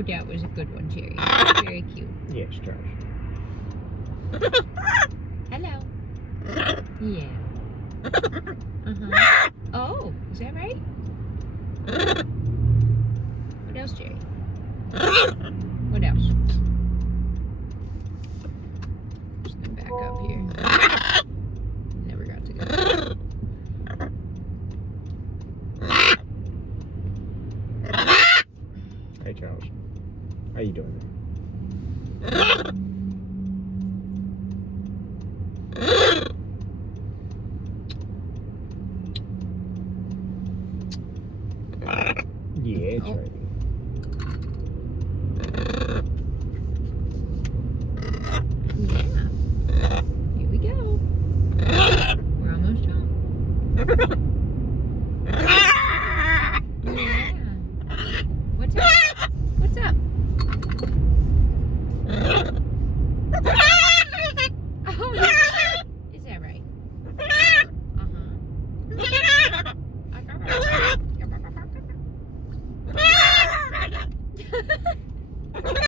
Oh, that was a good one, Jerry. Very cute. Yes, Josh. Hello. Yeah. Uh-huh. Oh, is that right? What else, Jerry? What else? Just gonna back up here. Never got to go. Hey, Charles. How you doing?